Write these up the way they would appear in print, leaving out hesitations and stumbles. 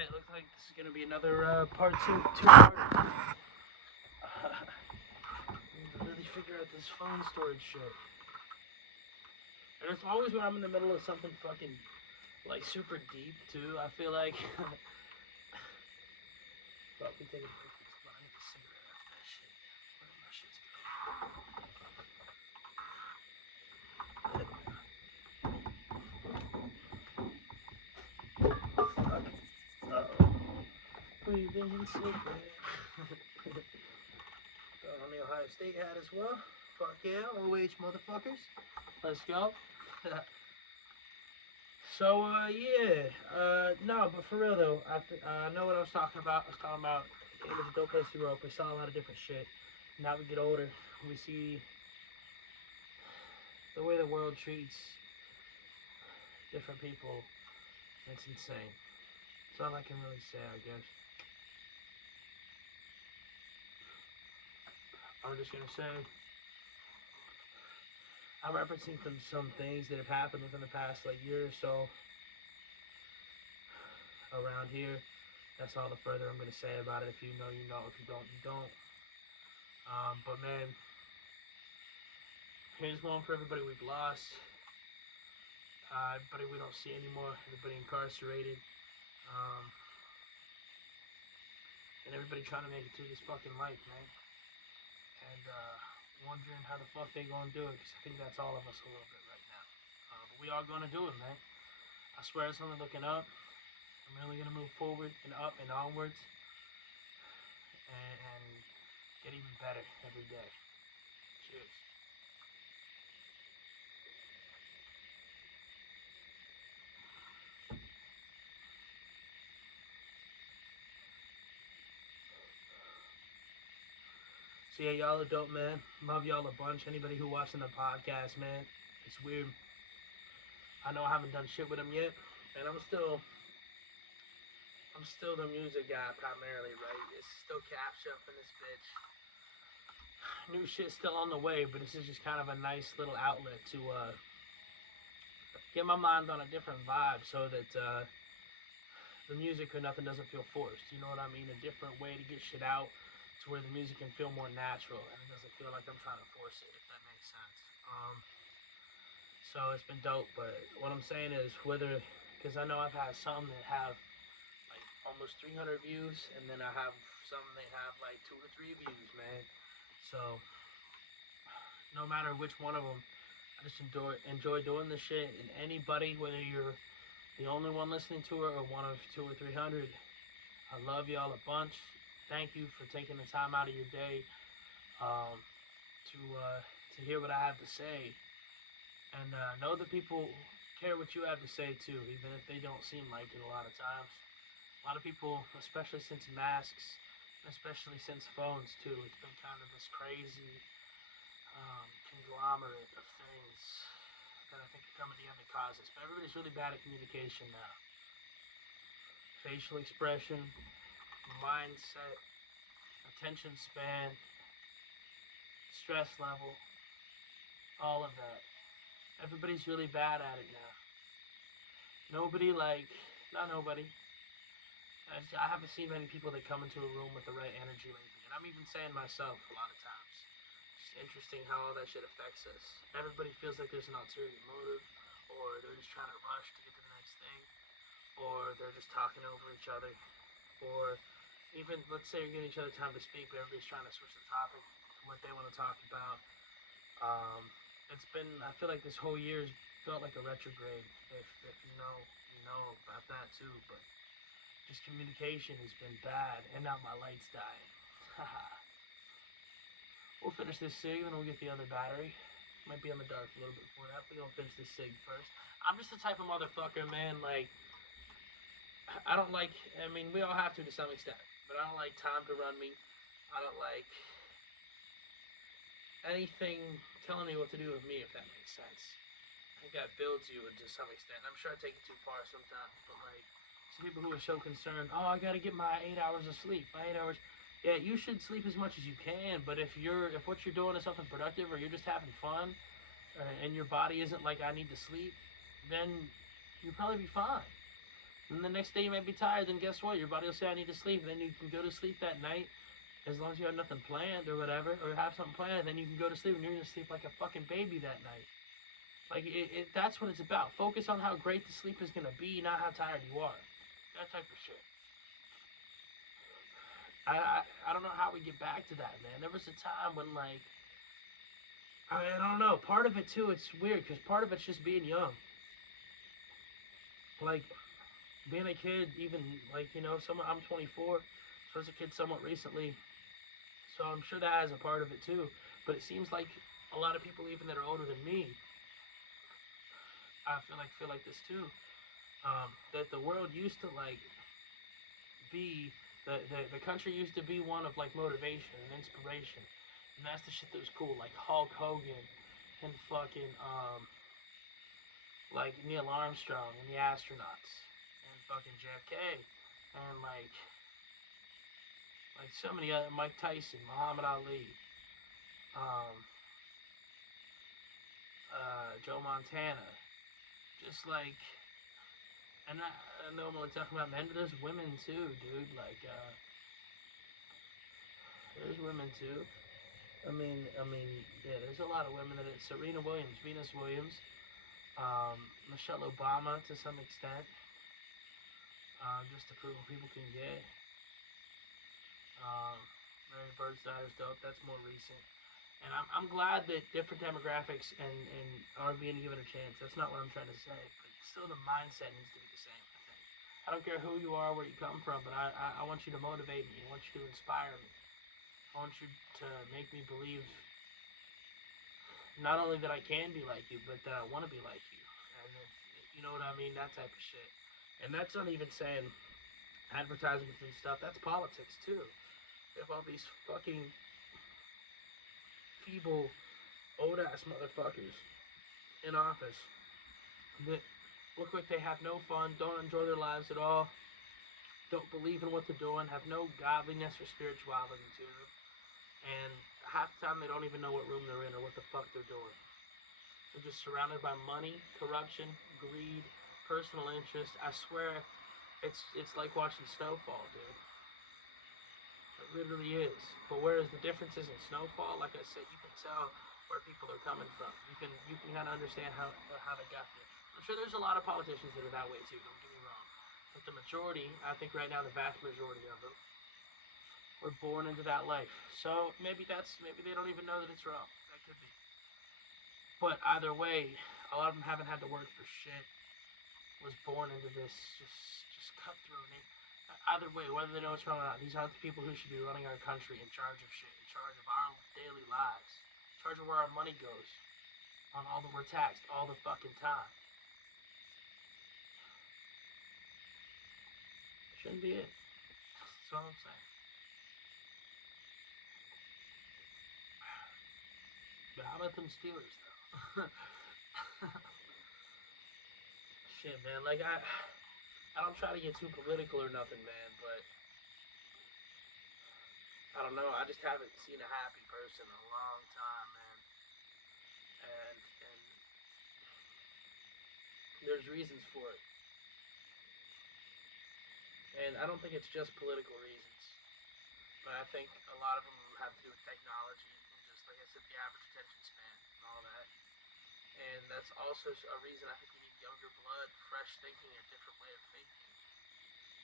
Alright, looks like this is gonna be another part two-part. Really figure out this phone storage shit. And it's always when I'm in the middle of something fucking, like, super deep, too. I feel like... Well, we take a break. Come on, I need a cigarette after that shit. Where my shit's breathing in secret. Got on the Ohio State hat as well. Fuck yeah, OH motherfuckers. Let's go. So, no, but for real though, I know what I was talking about. I was talking about it was a dope place to grow up. We saw a lot of different shit. Now we get older, we see the way the world treats different people. It's insane. That's all I can really say, I guess. I'm just gonna say, I'm referencing some things that have happened within the past year or so around here. That's all the further I'm gonna say about it. If you know, you know. If you don't, you don't. But man, here's one for everybody we've lost. Everybody we don't see anymore. Everybody incarcerated. And everybody trying to make it through this fucking life, man. And wondering how the fuck they gonna do it, because I think that's all of us a little bit right now. But we are gonna do it, man. I swear it's only looking up. I'm really gonna move forward and up and onwards, and get even better every day. Cheers. So yeah, y'all are dope, man. Love y'all a bunch. Anybody who watching the podcast, man, it's weird. I know I haven't done shit with them yet, and I'm still the music guy primarily, right? It's still Captcha up in this bitch. New shit's still on the way, but this is just kind of a nice little outlet to get my mind on a different vibe, so that the music or nothing doesn't feel forced. You know what I mean? A different way to get shit out, to where the music can feel more natural and it doesn't feel like I'm trying to force it, if that makes sense. So it's been dope, but what I'm saying is, whether, because I know I've had some that have like almost 300 views, and then I have some that have like 2 or 3 views, man. So no matter which one of them, I just enjoy doing this shit. And anybody, whether you're the only one listening to it or one of 200 or 300, I love y'all a bunch. Thank you for taking the time out of your day to hear what I have to say, and know that people care what you have to say too, even if they don't seem like it a lot of times. A lot of people, especially since masks, especially since phones too, it's been kind of this crazy conglomerate of things that I think are coming together to cause this. But everybody's really bad at communication now. Facial expression, mindset, attention span, stress level, all of that. Everybody's really bad at it now. Nobody, not nobody. I haven't seen many people that come into a room with the right energy lately. And I'm even saying myself a lot of times. It's interesting how all that shit affects us. Everybody feels like there's an ulterior motive, or they're just trying to rush to get to the next thing, or they're just talking over each other, or even, let's say you're giving each other time to speak, but everybody's trying to switch the topic to what they want to talk about. It's been, I feel like this whole year's felt like a retrograde, if you know about that too, but just communication has been bad, and now my light's dying. We'll finish this cig, then we'll get the other battery. Might be on the dark a little bit before that, but we're gonna finish this cig first. I'm just the type of motherfucker, man, I don't like, we all have to some extent, but I don't like time to run me. I don't like anything telling me what to do with me, if that makes sense. I think that builds you to some extent. I'm sure I take it too far sometimes, but some people who are so concerned, oh, I gotta get my 8 hours of sleep, my 8 hours. Yeah, you should sleep as much as you can, but if what you're doing is something productive, or you're just having fun, and your body isn't like, I need to sleep, then you'll probably be fine. And the next day you might be tired, then guess what? Your body will say, I need to sleep. Then you can go to sleep that night, as long as you have nothing planned or whatever, or have something planned, then you can go to sleep and you're going to sleep like a fucking baby that night. Like, that's what it's about. Focus on how great the sleep is going to be, not how tired you are. That type of shit. I don't know how we get back to that, man. There was a time when, like, I don't know. Part of it, too, it's weird, because part of it's just being young. Like, being a kid, even, like, I'm 24, so I was a kid somewhat recently, so I'm sure that has a part of it, too. But it seems like a lot of people, even that are older than me, I feel like this, too. That the world used to, like, be, the country used to be one of, like, motivation and inspiration. And that's the shit that was cool, like Hulk Hogan and fucking, like Neil Armstrong and the astronauts and fucking JFK and like so many other, Mike Tyson, Muhammad Ali, um, Joe Montana, just like, and I know I'm only talking about men, but there's women too, dude. Like, there's women too. Yeah, there's a lot of women that it's Serena Williams, Venus Williams, Michelle Obama to some extent, just to prove what people can get. Mary Birdseyer's dope. That's more recent. And I'm glad that different demographics and are being given a chance. That's not what I'm trying to say, but still the mindset needs to be the same. I think. I don't care who you are, where you come from, but I want you to motivate me. I want you to inspire me. I want you to make me believe not only that I can be like you, but that I want to be like you. And you know what I mean? That type of shit. And that's not even saying advertisements and stuff. That's politics too. We have all these fucking feeble, old ass motherfuckers in office that look like they have no fun, don't enjoy their lives at all, don't believe in what they're doing, have no godliness or spirituality to them, and half the time they don't even know what room they're in or what the fuck they're doing. They're just surrounded by money, corruption, greed, personal interest. I swear, it's like watching Snowfall, dude. It literally is. But whereas the difference is in Snowfall, like I said, you can tell where people are coming from. You can kind of understand how they got there. I'm sure there's a lot of politicians that are that way too. Don't get me wrong. But the majority, I think right now, the vast majority of them were born into that life. So maybe they don't even know that it's wrong. That could be. But either way, a lot of them haven't had to work for shit. Was born into this just cutthroat. Either way, whether they know what's wrong or not, these aren't the people who should be running our country, in charge of shit, in charge of our daily lives, in charge of where our money goes, on all that we're taxed all the fucking time. Shouldn't be it. That's all I'm saying. But how about them Steelers, though? Shit, man. Like, I don't try to get too political or nothing, man, but I don't know. I just haven't seen a happy person in a long time, man. And there's reasons for it. And I don't think it's just political reasons. But I think a lot of them have to do with technology and just, like I said, the average attention span and all that. And that's also a reason I think we need younger blood, fresh thinking, a different way of thinking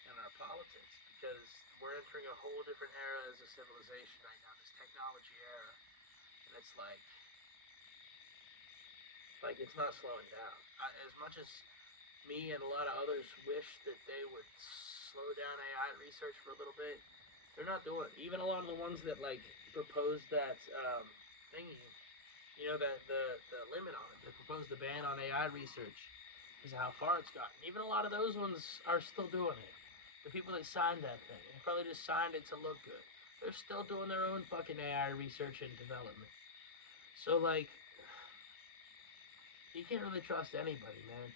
in our politics. Because we're entering a whole different era as a civilization right now, this technology era. And it's like it's not slowing down. As much as me and a lot of others wish that they would slow down AI research for a little bit, they're not doing it. Even a lot of the ones that like proposed that thingy, that the limit on it, that proposed the ban on AI research, because of how far it's gotten. Even a lot of those ones are still doing it. The people that signed that thing, they probably just signed it to look good. They're still doing their own fucking AI research and development. So like, you can't really trust anybody, man.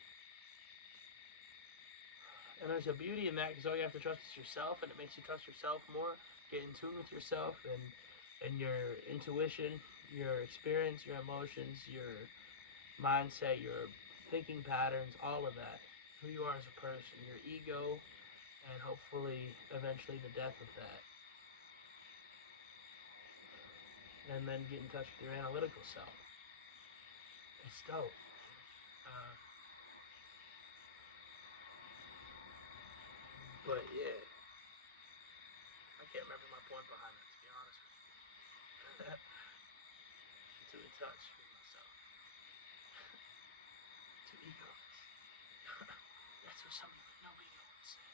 And there's a beauty in that, because all you have to trust is yourself, and it makes you trust yourself more, get in tune with yourself, and your intuition, your experience, your emotions, your mindset, your thinking patterns, all of that. who you are as a person, your ego, and hopefully eventually the death of that. And then get in touch with your analytical self. It's dope. Uh, but yeah, I can't remember my point behind that, to be honest with you. Too in touch with myself. Too egoless. That's what somebody with no ego would say.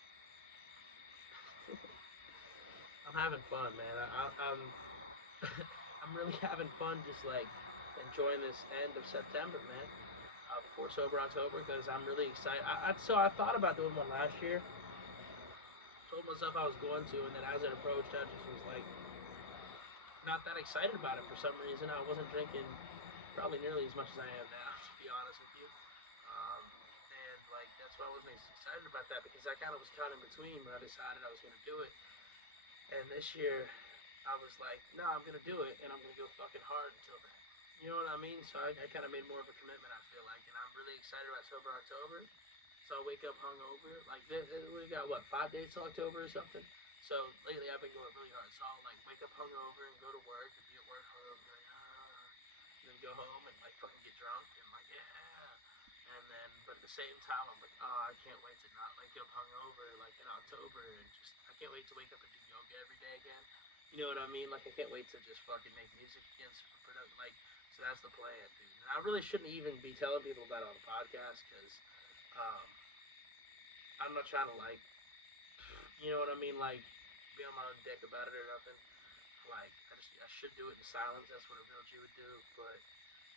I'm having fun, man. I'm I'm really having fun, just like enjoying this end of September, man. Before Sober October, because I'm really excited. So I thought about doing one last year. Told myself I was going to, and then as it approached, I just was like not that excited about it for some reason. I wasn't drinking probably nearly as much as I am now, to be honest with you. And like that's why I wasn't excited about that, because I kind of was caught in between when I decided I was going to do it. And this year, I was like, no, I'm gonna do it, and I'm gonna go fucking hard until then. You know what I mean? So I kind of made more of a commitment. I feel like, and I'm really excited about Sober October. So I wake up hungover. Like we got what, 5 days till October or something. So lately I've been going really hard. So I'll like wake up hungover and go to work and be at work hungover, like, and then go home and like fucking get drunk and like and then but at the same time I'm like, oh, I can't wait to not wake up hungover like in October, and just I can't wait to wake up and do yoga every day again. You know what I mean? Like I can't wait to just fucking make music again, super productive. Like so that's the plan, dude. And I really shouldn't even be telling people about it on the podcast because um, I'm not trying to like, you know what I mean? Like be on my own dick about it or nothing. Like I should do it in silence. That's what a real Jew would do. But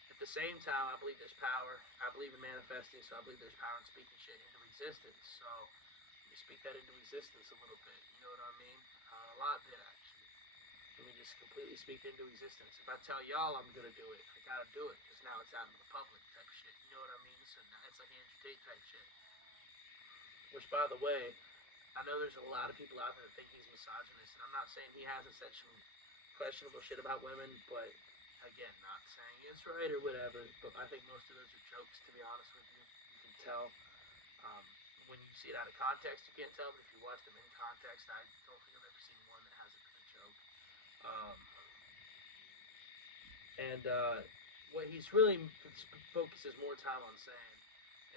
at the same time, I believe there's power. I believe in manifesting, so I believe there's power in speaking shit into existence. So you speak that into existence a little bit. You know what I mean? A lot bit actually. Let me just completely speak into existence. If I tell y'all I'm gonna do it, I gotta do it because now it's out in the public type shit. You know what I mean? So now it's like Andrew Tate type shit. Which, by the way, I know there's a lot of people out there that think he's misogynist, and I'm not saying he hasn't said some questionable shit about women, but again, not saying it's right or whatever. But I think most of those are jokes, to be honest with you. You can tell. Um, when you see it out of context, you can't tell, but if you watch them in context, I don't think I've ever seen one that hasn't been a joke. Um, and what he's really focuses more time on saying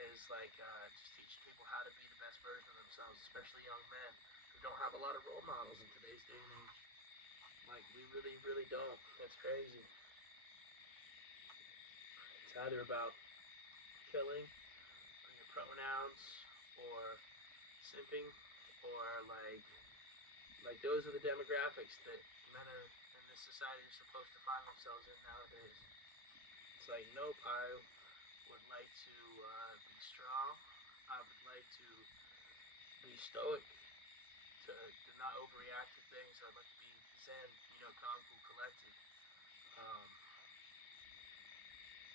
is like just teaching people how to be the best version of themselves, especially young men who don't have a lot of role models in today's day and age. Like we really, really don't. That's crazy. It's either about killing or your pronouns or simping or like those are the demographics that men are in this society are supposed to find themselves in nowadays. It's like, nope, I would like to be strong. I would like to be stoic, to not overreact to things. I'd like to be zen, calm, cool, collected. Um,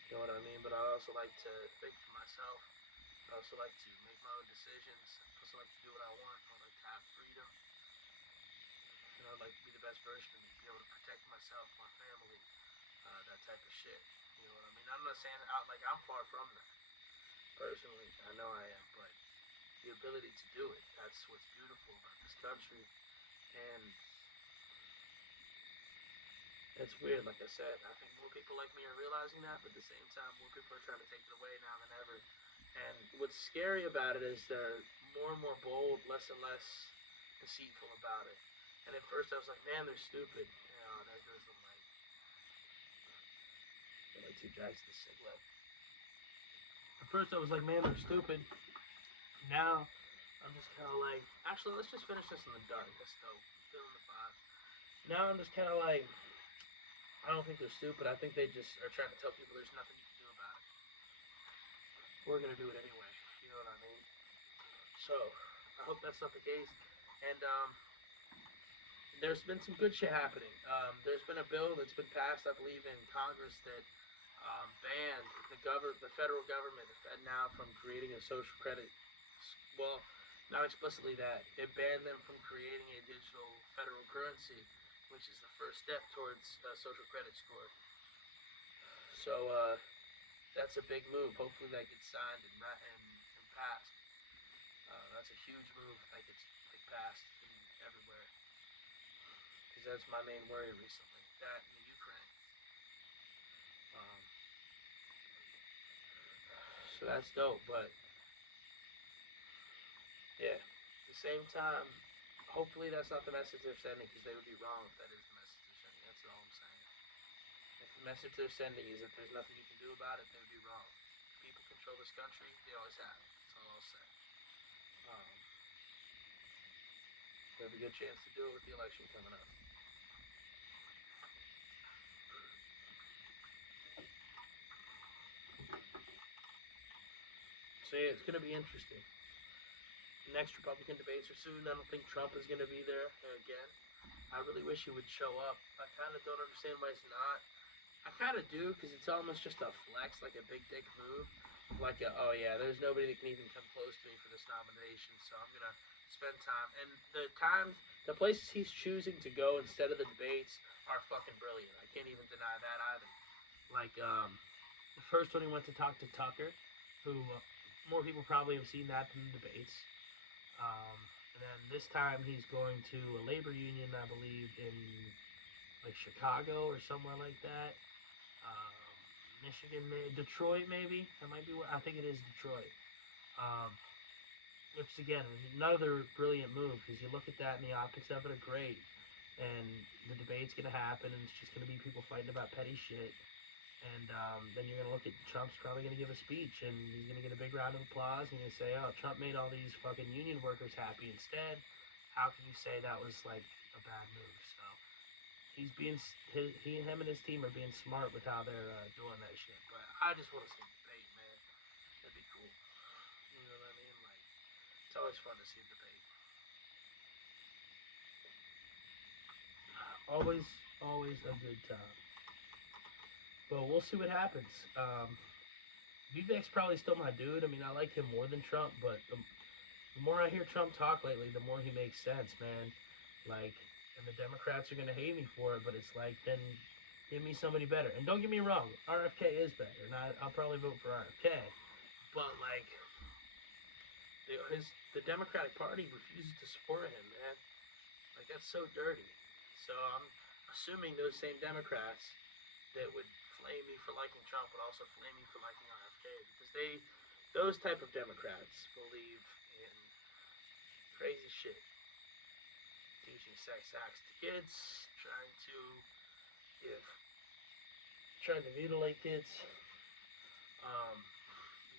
you know what I mean? But I also like to think for myself. I also like to make my own decisions. I also like to do what I want. I like to have freedom. And I'd like to be the best version of me, be able to protect myself, my family, that type of shit. You know what I mean? I'm not saying out like I'm far from that. Personally, I know I am, but the ability to do it, that's what's beautiful about this country. And it's weird, like I said. I think more people like me are realizing that, but at the same time, more people are trying to take it away now than ever. And what's scary about it is they're more and more bold, less and less deceitful about it. And at first I was like, man, they're stupid. There goes the light. Like two drags the cigarette. At first I was like, man, they're stupid. Now I'm just kind of like, actually, let's just finish this in the dark. That's dope. Feeling the vibe. Now I'm just kind of like, I don't think they're stupid. I think they just are trying to tell people there's nothing you can do about it. We're gonna do it anyway. You know what I mean? So I hope that's not the case. And there's been some good shit happening. There's been a bill that's been passed, I believe, in Congress that banned the federal government, the Fed now, from creating a social credit. Well, not explicitly that. It banned them from creating a digital federal currency, which is the first step towards a social credit score. So that's a big move. Hopefully that gets signed and passed. that's a huge move. Like it's like passed everywhere. Because that's my main worry recently. That and the Ukraine. Um, so that's dope. But yeah, at the same time, hopefully that's not the message they're sending. Because they would be wrong if that is the message they're sending. That's all I'm saying. If the message they're sending is that there's nothing you can do about it, they would be wrong. People control this country. They always have. That's all I'll say. Um, we have a good chance to do it with the election coming up. So yeah, it's going to be interesting. The next Republican debates are soon. I don't think Trump is going to be there again. I really wish he would show up. I kind of don't understand why he's not. I kind of do because it's almost just a flex, like a big dick move. Like, oh yeah, there's nobody that can even come close to me for this nomination, so I'm gonna spend time. And the places he's choosing to go instead of the debates are fucking brilliant. I can't even deny that either. Like, the first one he went to talk to Tucker, who more people probably have seen that than the debates. And then this time he's going to a labor union, I believe, in like Chicago or somewhere like that. Um, Michigan, Detroit, maybe. That might be where I think it is Detroit. Um, which again, another brilliant move because you look at that and the optics of it are great, and the debate's gonna happen, and it's just gonna be people fighting about petty shit. And then you're gonna look at Trump's probably gonna give a speech, and he's gonna get a big round of applause. And you're gonna say, "Oh, Trump made all these fucking union workers happy instead." How can you say that was like a bad move? So he's being him and his team are being smart with how they're doing that shit. But I just want to see a debate, man. That'd be cool. You know what I mean? Like it's always fun to see a debate. Always, always a good time. But we'll see what happens. Vivek's probably still my dude. I mean, I like him more than Trump, but the more I hear Trump talk lately, the more he makes sense, man. Like, and the Democrats are gonna hate me for it, but it's like, then give me somebody better. And don't get me wrong, RFK is better, and I'll probably vote for RFK. But like, the Democratic Party refuses to support him, man. Like that's so dirty. So I'm assuming those same Democrats that would flame me for liking Trump would also flame me for liking RFK because those type of Democrats believe in crazy shit, teaching sex acts to kids, give, trying to mutilate kids. Um,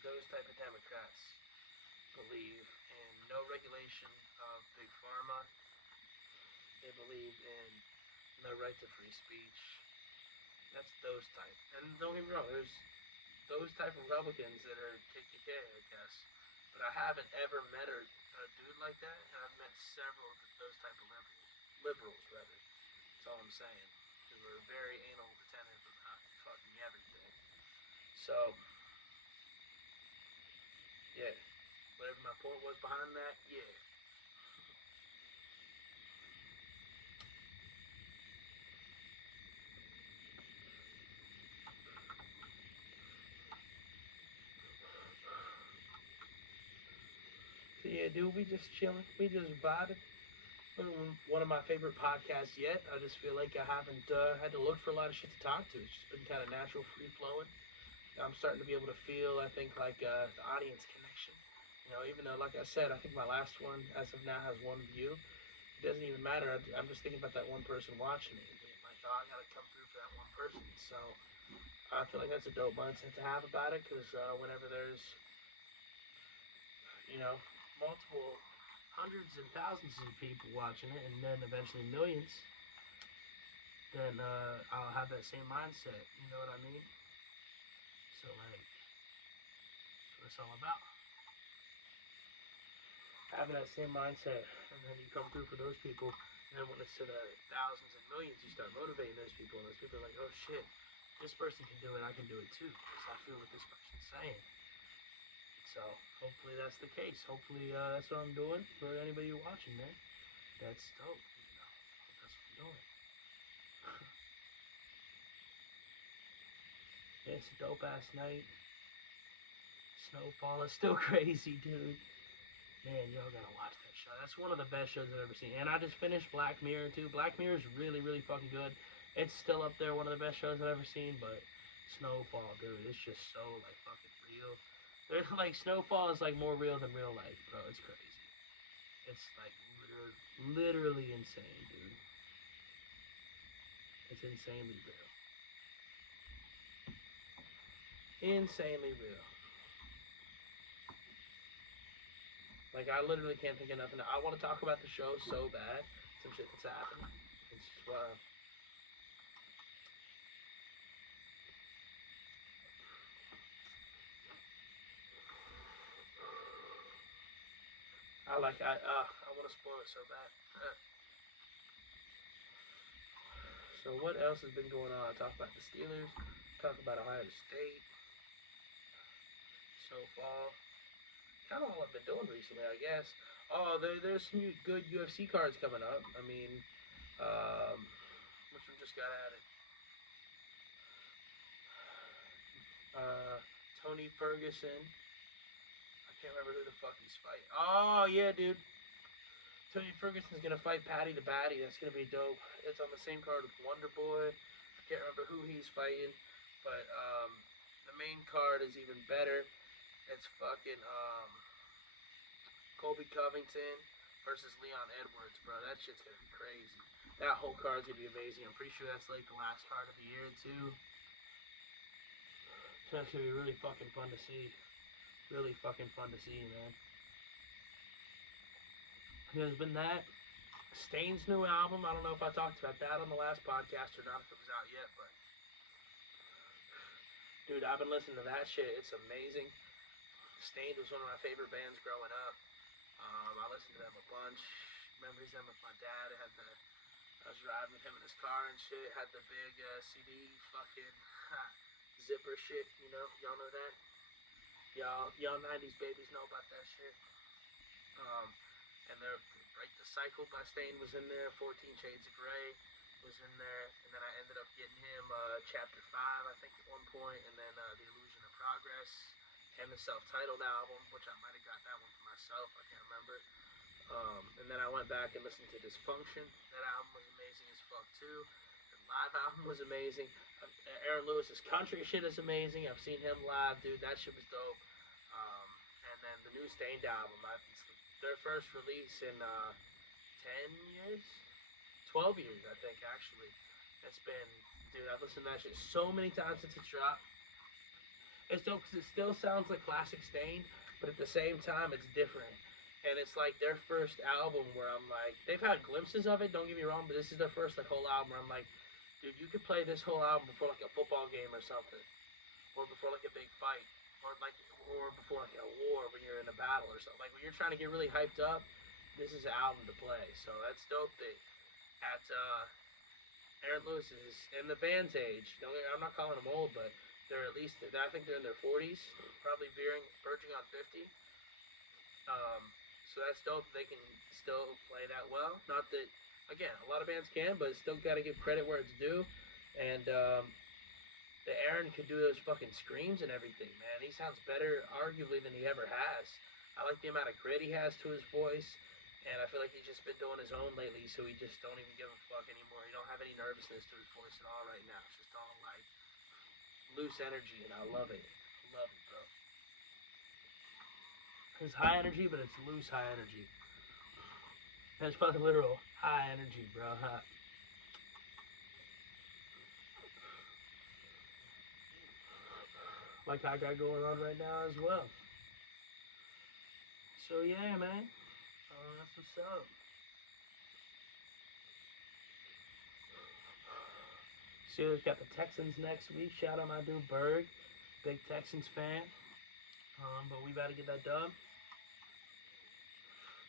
those type of Democrats believe in no regulation of big pharma. They believe in no right to free speech. That's those type. And don't get me wrong, there's those type of Republicans that are KKK, I guess. But I haven't ever met a dude like that, and I've met several of those type of liberals rather. That's all I'm saying. Who are very anal retentive about fucking everything. So, yeah. Whatever my point was behind that, yeah. So yeah, dude, we just chilling. We just vibing. One of my favorite podcasts yet. I just feel like I haven't had to look for a lot of shit to talk to. It's just been kind of natural, free flowing. I'm starting to be able to feel, I think, like the audience connection. You know, even though, like I said, I think my last one, as of now, has one view. It doesn't even matter. I'm just thinking about that one person watching me and being like, oh, I gotta come through for that one person. So I feel like that's a dope mindset to have about it because whenever there's, you know, multiple hundreds and thousands of people watching it and then eventually millions, then I'll have that same mindset. You know what I mean? So, like, that's what it's all about. Having that same mindset, and then you come through for those people. And then when it's to the thousands and millions, you start motivating those people, and those people are like, "Oh shit, this person can do it. I can do it too, because I feel what this person's saying." So hopefully that's the case. Hopefully that's what I'm doing for anybody watching, man. That's dope. You know, that's what I'm doing. Yeah, it's a dope ass night. Snowfall is still crazy, dude. Man, y'all gotta watch that show. That's one of the best shows I've ever seen. And I just finished Black Mirror too. Black Mirror is really, really fucking good. It's still up there, one of the best shows I've ever seen. But Snowfall, dude, it's just so like fucking real. There's like Snowfall is like more real than real life, bro. It's crazy. It's like literally insane, dude. It's insanely real. Insanely real. Like I literally can't think of nothing. I want to talk about the show so bad. Some shit that's happening. It's just wild. I want to spoil it so bad. So what else has been going on? I talk about the Steelers. Talk about Ohio State. Snowfall. Kind of all I've been doing recently, I guess. Oh, there's some good UFC cards coming up. I mean, which one just got added? Uh, Tony Ferguson. I can't remember who the fuck he's fighting. Oh yeah, dude. Tony Ferguson's gonna fight Paddy the Baddy. That's gonna be dope. It's on the same card with Wonder Boy. I can't remember who he's fighting, but the main card is even better. It's fucking Colby Covington versus Leon Edwards, bro. That shit's gonna be crazy. That whole card's gonna be amazing. I'm pretty sure that's like the last card of the year too. So that's gonna be really fucking fun to see. Really fucking fun to see, man. There's been that. Stain's new album. I don't know if I talked about that on the last podcast or not, if it was out yet, but dude, I've been listening to that shit. It's amazing. Stained was one of my favorite bands growing up. I listened to them a bunch. Memories of them with my dad. I was riding with him in his car and shit. Had the big CD fucking zipper shit. You know, y'all know that. Y'all '90s babies know about that shit. Um, and they're like the Cycle by Stain was in there. 14 Shades of Grey was in there, and then I ended up getting him Chapter 5, I think, at one point, and then The Illusion of Progress, and the self-titled album, which I might have got that one for myself. I can't remember. And then I went back and listened to Dysfunction. That album was amazing as fuck too. The live album was amazing. Aaron Lewis's country shit is amazing. I've seen him live, dude. That shit was dope. And then the new Stained album. It's their first release in 10 years, 12 years, I think, actually. It's been, dude, I've listened to that shit so many times since it dropped. It's dope because it still sounds like classic Stained, but at the same time, it's different. And it's like their first album where I'm like, they've had glimpses of it, don't get me wrong, but this is their first like whole album where I'm like, dude, you could play this whole album before like a football game or something, or before like a big fight, or before like a war when you're in a battle or something. Like when you're trying to get really hyped up, this is an album to play. So that's dope. That at Aaron Lewis is in the band's age. I'm not calling them old, but they're at least, I think they're in their 40s, probably verging on 50. So that's dope. They can still play that well. Not that, again, a lot of bands can, but still got to give credit where it's due. And the Aaron could do those fucking screams and everything, man. He sounds better, arguably, than he ever has. I like the amount of grit he has to his voice. And I feel like he's just been doing his own lately, so he just don't even give a fuck anymore. He don't have any nervousness to his voice at all right now. It's just all like loose energy, and I love it. I love it, bro. It's high energy, but it's loose high energy. It's fucking literal high energy, bro. Like I got going on right now as well. So yeah, man. That's what's up. Steelers got the Texans next week. Shout out my dude Berg, big Texans fan. But we about to get that done.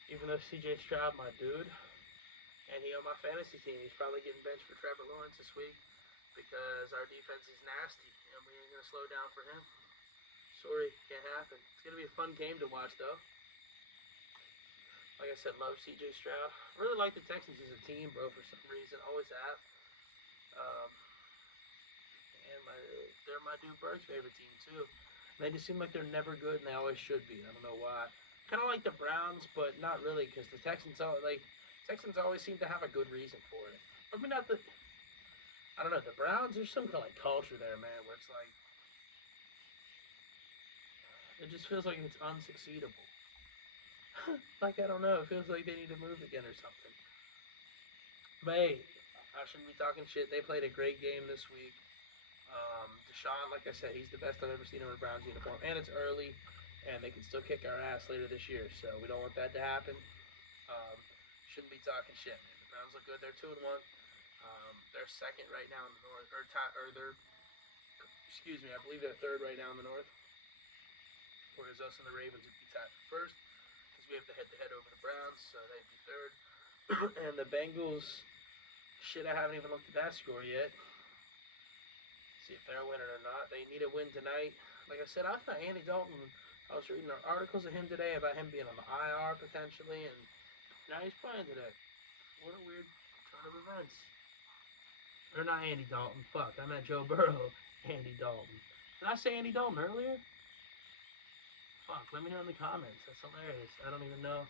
Even though CJ Stroud, my dude, and he on my fantasy team, he's probably getting benched for Trevor Lawrence this week because our defense is nasty and we ain't gonna slow down for him. Sorry, can't happen. It's gonna be a fun game to watch though. Like I said, love CJ Stroud. Really like the Texans as a team, bro. For some reason, always have. Um, and they're my dude Bird's favorite team too. They just seem like they're never good, and they always should be. I don't know why. Kind of like the Browns, but not really, because the Texans always seem to have a good reason for it. I mean, not the I don't know the Browns. There's some kind of like culture there, man, where it's like it just feels like it's unsucceedable. Like I don't know, it feels like they need to move again or something. But hey, I shouldn't be talking shit. They played a great game this week. Deshaun, like I said, he's the best I've ever seen in a Browns uniform, and it's early, and they can still kick our ass later this year. So we don't want that to happen. Um, shouldn't be talking shit, man. The Browns look good. They're 2-1. They're second right now in the North, or they're excuse me, I believe they're third right now in the North. Whereas us and the Ravens would be tied for first because we have the head-to-head over the Browns, so they'd be third. And the Bengals, shit, I haven't even looked at that score yet. See if they're winning or not. They need a win tonight. Like I said, I thought Andy Dalton. I was reading articles of him today about him being on the IR potentially, and now he's playing today. What a weird turn of events. Or not Andy Dalton. Fuck, I meant Joe Burrow. Andy Dalton. Did I say Andy Dalton earlier? Fuck, let me know in the comments. That's hilarious. I don't even know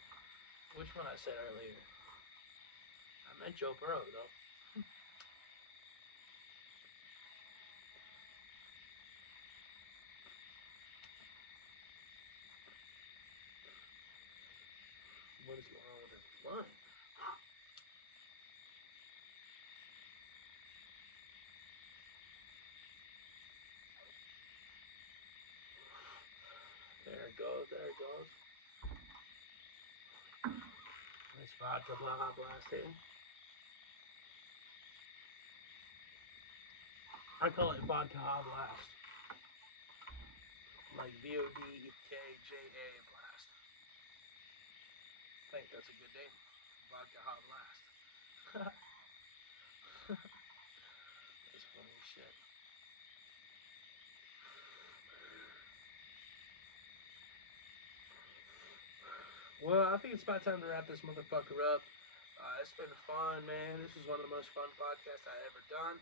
which one I said earlier. I meant Joe Burrow, though. What is going on with this blunt? There it goes. There it goes. Nice vodka blah blast here. I call it vodka blast. Like VODKJA blast. I think that's a good name. Vodka hot blast. That's funny as shit. Well, I think it's about time to wrap this motherfucker up. It's been fun, man. This is one of the most fun podcasts I ever done.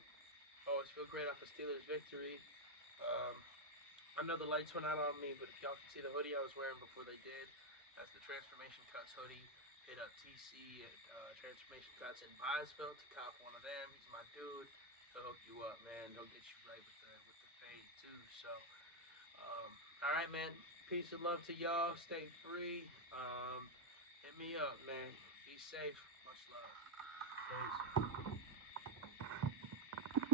Always feel great off a Steelers victory. Um, I know the lights went out on me, but if y'all can see the hoodie I was wearing before they did, that's the Transformation Cuts hoodie. Hit up TC at Transformation Cuts in Byesville to cop one of them. He's my dude. He'll hook you up, man. He'll get you right with the fade too. So, all right, man. Peace and love to y'all. Stay free. Hit me up, man. Be safe. Much love. Peace.